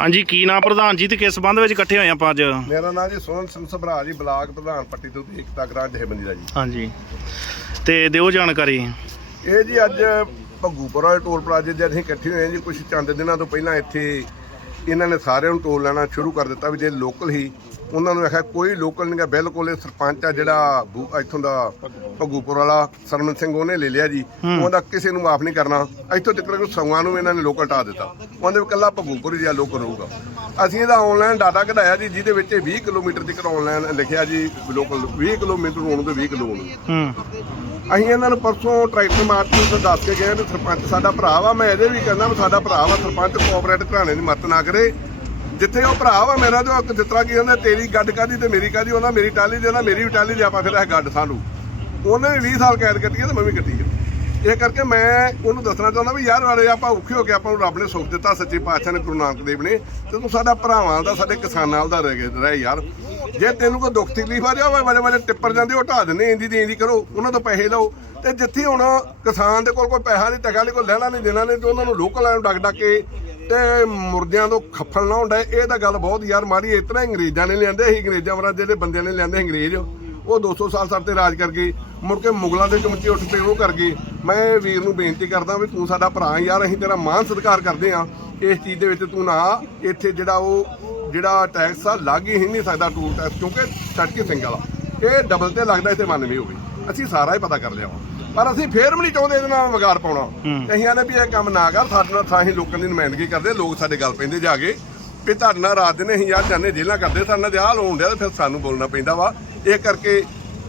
ਹਾਂਜੀ ਕੀ ਨਾਂ ਪ੍ਰਧਾਨ ਜੀ ਤੇ ਕਿਸ ਸੰਬੰਧ ਵਿੱਚ ਇਕੱਠੇ ਹੋਏ ਆਪਾਂ ਅੱਜ? ਮੇਰਾ ਨਾਮ ਜੀ ਸੋਹਣ ਸਿੰਘ ਸਭਰਾ ਜੀ ਬਲਾਕ ਪ੍ਰਧਾਨ ਪੱਟੀ ਤੋਂ ਏਕਤਾ ਗ੍ਰਾਂ ਜਥੇਬੰਦੀ ਦਾ ਜੀ। ਹਾਂਜੀ। ਤੇ ਦਿਓ ਜਾਣਕਾਰੀ। ਇਹ ਜੀ ਅੱਜ ਭੱਗੂਪੁਰਾ ਦੇ ਟੋਲ ਪਲਾਜ਼ੇ ਦੇ ਅਸੀਂ ਇਕੱਠੇ ਹੋਏ ਹਾਂ ਜੀ ਕੁਝ ਚੰਦ ਦਿਨਾਂ ਤੋਂ ਪਹਿਲਾਂ ਇੱਥੇ ਇਹਨਾਂ ਨੇ ਸਾਰਿਆਂ ਨੂੰ ਟੋਲ ਲੈਣਾ ਸ਼ੁਰੂ ਕਰ ਦਿੱਤਾ ਵੀ ਜੇ ਲੋਕਲ ਹੀ ਉਹਨਾਂ ਨੂੰ ਆਖਿਆ ਕੋਈ ਲੋਕਲ ਨਹੀਂ ਗਾ ਬਿਲਕੁਲ ਇਹ ਸਰਪੰਚ ਆ ਜਿਹੜਾ ਬੂ- ਇੱਥੋਂ ਦਾ ਭੱਗੂਪੁਰ ਵਾਲਾ ਸਰਮਨ ਸਿੰਘ ਉਹਨੇ ਲੈ ਲਿਆ ਜੀ। ਉਹਦਾ ਕਿਸੇ ਨੂੰ ਮਾਫ ਨਹੀਂ ਕਰਨਾ। ਇੱਥੋਂ ਤੱਕ ਕਿ ਸੌਆਂ ਨੂੰ ਇਹਨਾਂ ਨੇ ਲੋਕਲ ਟਾ ਦਿੱਤਾ। ਉਹਦੇ ਵਿੱਚ ਕੱਲਾ ਭੱਗੂਪੁਰ ਹੀ ਲੋਕਲ ਰਹੂਗਾ। ਅਸੀਂ ਇਹਦਾ ਆਨਲਾਈਨ ਡਾਟਾ ਕਢਾਇਆ ਜੀ ਜਿਹਦੇ ਵਿੱਚ ਇਹ 20 ਕਿਲੋਮੀਟਰ ਤੱਕ ਆਨਲਾਈਨ ਲਿਖਿਆ ਜੀ ਲੋਕਲ 20 ਕਿਲੋਮੀਟਰ ਹੋਣ ਤੋਂ 20 ਕਿਲੋਮੀਟਰ। ਹੂੰ। ਅਸੀਂ ਇਹਨਾਂ ਨੂੰ ਪਰਸੋਂ ਟਰੈਕਟਰ ਮਾਰਚ ਤੋਂ ਦੱਸ ਕੇ ਗਏ ਸਰਪੰਚ ਸਾਡਾ ਭਰਾ ਵਾ ਮੈਂ ਇਹਦੇ ਵੀ ਕਹਿੰਦਾ ਵੀ ਸਾਡਾ ਭਰਾ ਵਾ ਸਰਪੰਚ ਕੋਆਪਰੇਟ ਘਰਾਣੇ ਦੀ ਮਦਦ ਨਾ ਕਰੇ। ਜਿੱਥੇ ਉਹ ਭਰਾ ਵਾ ਮੇਰਾ ਤੇ ਜਿਸ ਤਰ੍ਹਾਂ ਕੀ ਕਹਿੰਦੇ ਤੇਰੀ ਗੱਡ ਕਾਦੀ ਤੇ ਮੇਰੀ ਕਾਦੀ ਉਹਨਾਂ ਮੇਰੀ ਟਾਲੀ ਦੇ, ਉਹਨਾਂ ਮੇਰੀ ਵੀ ਟਾਲੀ ਦੇ, ਆਪਾਂ ਫਿਰ ਇਹ ਗੱਡ ਸਾਨੂੰ ਉਹਨੇ ਵੀ 20 ਸਾਲ ਕੈਦ ਕੱਟੀ ਹੈ ਤੇ ਮੈਂ ਵੀ ਕੱਟੀ ਹੈ। ਇਹ ਕਰਕੇ ਮੈਂ ਉਹਨੂੰ ਦੱਸਣਾ ਚਾਹੁੰਦਾ ਵੀ ਯਾਰ ਵਾਲੇ ਆਪਾਂ ਔਖੇ ਹੋ ਕੇ ਆਪਾਂ ਨੂੰ ਰੱਬ ਨੇ ਸੁੱਖ ਦਿੱਤਾ, ਸੱਚੇ ਪਾਤਸ਼ਾਹ ਨੇ ਗੁਰੂ ਨਾਨਕ ਦੇਵ ਨੇ, ਤੇ ਤੂੰ ਸਾਡਾ ਭਰਾਵਾਂ ਦਾ, ਸਾਡੇ ਕਿਸਾਨਾਂ ਦਾ ਰਹਿ ਗਿਆ ਯਾਰ। ਜੇ ਤੈਨੂੰ ਕੋਈ ਦੁੱਖ ਤਕਲੀਫ ਆ ਜਾਵੇ ਵਾਲੇ ਵਾਲੇ ਟਿੱਪਰ ਜਾਂਦੇ, ਉਹ ਢਾ ਦਿੰਦੇ, ਇੰਦੀ ਦੀ, ਇੰਦੀ ਕਰੋ, ਉਹਨਾਂ ਤੋਂ ਪੈਸੇ ਲਓ। ਤੇ ਜਿੱਥੇ ਹੁਣ ਕਿਸਾਨ ਦੇ ਕੋਲ ਕੋਈ ਪੈਸਾ ਨਹੀਂ, ਟਕਾ ਨਹੀਂ, ਕੋਈ ਲੈਣਾ ਨਹੀਂ, ਦੇਣਾ ਨਹੀਂ, ਤੇ ਉਹਨਾਂ ਨੂੰ ਲੋਕਲ ਨੂੰ ਡੱਕ ਡੱਕ ਕੇ ਤੇ ਮੁਰਦਿਆਂ ਤੋਂ ਖੱਫਲ ਨਾ ਹੁੰਦਾ। ਇਹ ਤਾਂ ਗੱਲ ਬਹੁਤ ਯਾਰ ਮਾਰੀ ਇਸ ਤਰ੍ਹਾਂ ਅੰਗਰੇਜ਼ਾਂ ਨੇ ਲਿਆਂਦੇ ਸੀ ਅੰਗਰੇਜ਼ਾਂ ਵਰਾਂ ਜਿਹੜੇ ਬੰਦਿਆਂ ਨੇ ਲਿਆਂਦੇ ਅੰਗਰੇਜ਼, ਉਹ 200 ਸਾਲ ਸਾਡੇ ਤੇ ਰਾਜ ਕਰ ਗਏ। ਮੁੜ ਕੇ ਮੁਗਲਾਂ ਦੇ ਚਮਚੇ ਉੱਠ ਪਏ ਉਹ ਕਰ ਗਏ। ਮੈਂ ਵੀਰ ਨੂੰ ਬੇਨਤੀ ਕਰਦਾ ਵੀ ਤੂੰ ਸਾਡਾ ਭਰਾ ਯਾਰ, ਅਸੀਂ ਤੇਰਾ ਮਾਣ ਸਤਿਕਾਰ ਕਰਦੇ ਆ ਇਸ ਚੀਜ਼ ਦੇ ਵਿੱਚ ਤੂੰ ਨਾ ਇੱਥੇ ਜਿਹੜਾ ਉਹ, ਜਿਹੜਾ ਟੈਕਸ ਆ, ਲੱਗ ਹੀ ਨਹੀਂ ਸਕਦਾ ਟੂਲ ਟੈਕਸ ਕਿਉਂਕਿ ਸੜਕੀ ਸਿੰਘ ਵਾਲਾ ਇਹ ਡਬਲ ਤੇ ਲੱਗਦਾ ਇੱਥੇ 92 ਹੋਵੇ ਅਸੀਂ ਸਾਰਾ ਹੀ ਪਤਾ ਕਰ ਲਿਆ ਵਾ। ਪਰ ਅਸੀਂ ਫੇਰ ਵੀ ਨਹੀਂ ਚਾਹੁੰਦੇ ਇਹਦੇ ਨਾਲ ਵਿਗਾੜ ਪਾਉਣਾ। ਅਸੀਂ ਆਨੇ ਵੀ ਇਹ ਕੰਮ ਨਾ ਕਰ ਸਾਡੇ ਨਾਲ ਤਾਂ ਅਸੀਂ ਲੋਕਾਂ ਦੀ ਨੁਮਾਇੰਦਗੀ ਕਰਦੇ ਲੋਕ ਸਾਡੇ ਗੱਲ ਪੈਂਦੇ ਜਾ ਕੇ ਵੀ ਤੁਹਾਡੇ ਨਾਲ ਰਾਤ ਦਿਨ ਅਸੀਂ ਯਾਰ ਜਾਨੇ ਜੇਲਾਂ ਕਰਦੇ ਸਾਡੇ ਨਾਲ ਆਹ ਹੋਣ ਡਿਆ ਤੇ ਫਿਰ ਸਾਨੂੰ ਬੋਲਣਾ ਪੈਂਦਾ ਵਾ। ਇਹ ਕਰਕੇ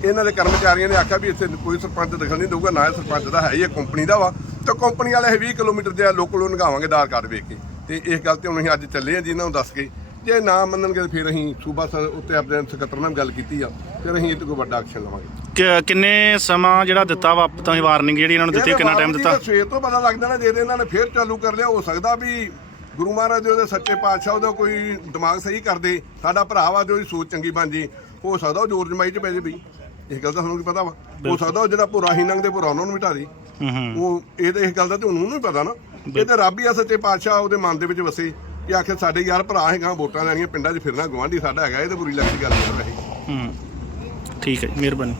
ਇਹਨਾਂ ਦੇ ਕਰਮਚਾਰੀਆਂ ਨੇ ਆਖਿਆ ਵੀ ਇੱਥੇ ਕੋਈ ਸਰਪੰਚ ਦਖਲ ਨਹੀਂ ਦਊਗਾ ਨਾ ਇਹ ਸਰਪੰਚ ਦਾ ਹੈ ਹੀ ਇਹ ਕੰਪਨੀ ਦਾ ਵਾ। ਤੇ ਕੰਪਨੀ ਵਾਲੇ ਇਹ 20 ਕਿਲੋਮੀਟਰ ਦੇ ਲੋਕਲ ਨੂੰ ਨਗਾਵਾਂਗੇ ਆਧਾਰ ਕਾਰਡ ਵੇਖ ਕੇ। ਤੇ ਇਸ ਗੱਲ ਤੇ ਹੁਣ ਅਸੀਂ ਅੱਜ ਚੱਲੇ ਆ ਜੀ ਇਹਨਾਂ ਨੂੰ ਦੱਸ ਕੇ। ਜੇ ਨਾ ਮੰਨਣਗੇ ਤਾਂ ਫਿਰ ਅਸੀਂ ਸੂਬਾ ਸਰ ਉੱਤੇ ਆਪਣੇ ਸਕੱਤਰ ਨਾਲ ਗੱਲ ਕੀਤੀ ਆ ਫਿਰ ਅਸੀਂ ਇਹ ਤੇ ਕੋਈ ਵੱਡਾ ਐਕਸ਼ਨ ਲਵਾਂਗੇ। ਕਿ- ਕਿੰਨੇ ਸਮਾਂ ਜਿਹੜਾ ਦਿੱਤਾ ਵਾ ਤੁਸੀਂ ਵਾਰਨਿੰਗ ਜਿਹੜੀ ਇਹਨਾਂ ਨੂੰ ਦਿੱਤੀ ਕਿੰਨਾ ਟਾਈਮ ਦਿੱਤਾ? ਸਵੇਰ ਤੋਂ ਪਤਾ ਲੱਗਦਾ ਨਾ ਜੇ ਇਹਨਾਂ ਨੇ ਫੇਰ ਚਾਲੂ ਕਰ ਲਿਆ ਹੋ ਸਕਦਾ ਵੀ ਗੁਰੂ ਮਹਾਰਾਜ ਦੇ ਉਹਦੇ ਸੱਚੇ ਪਾਤਸ਼ਾਹ ਉਹਦਾ ਕੋਈ ਦਿਮਾਗ ਸਹੀ ਕਰਦੇ ਸਾਡਾ ਭਰਾ ਵਾ ਉਹਦੀ ਸੋਚ ਚੰਗੀ ਬਣ ਜੇ ਹੋ ਸਕਦਾ ਉਹ ਜੋਰ ਜਮਾਈ ਚ ਪੈ ਜੇ ਬਈ ਇਹ ਗੱਲ ਤਾਂ ਸਾਨੂੰ ਕੀ ਪਤਾ ਵਾ? ਹੋ ਸਕਦਾ ਉਹ ਜਿਹੜਾ ਭੁਰਾ ਹੀ ਨੰਗ ਦੇ ਭੁਰਾ ਉਹਨਾਂ ਨੂੰ ਮਿਟਾ ਦੇ। ਹੂੰ ਹੂੰ। ਉਹ ਇਹ ਤਾਂ ਇਸ ਗੱਲ ਦਾ ਤੇ ਉਹਨੂੰ ਨਹੀਂ ਪਤਾ ਨਾ ਇਹ ਤਾਂ ਰੱਬ ਹੀ ਆ ਸੱਚੇ ਪਾਤਸ਼ਾਹ ਉਹਦੇ ਮਨ ਦੇ ਵਿੱਚ ਵਸੇ। ਕਿ ਆਖੇ ਸਾਡੇ ਯਾਰ ਭਰਾ ਹੈਗਾ, ਵੋਟਾਂ ਲੈਣੀਆਂ, ਪਿੰਡਾਂ 'ਚ ਫਿਰਨਾ ਗਵਾਂਢੀ ਸਾਡਾ ਹੈਗਾ, ਇਹ ਤਾਂ ਬੁਰੀ ਲੱਗਦੀ ਗੱਲ ਹੈ ਵੈਸੇ ਹੂੰ। ਠੀਕ ਹੈ ਮਿਹਰਬਾਨੀ।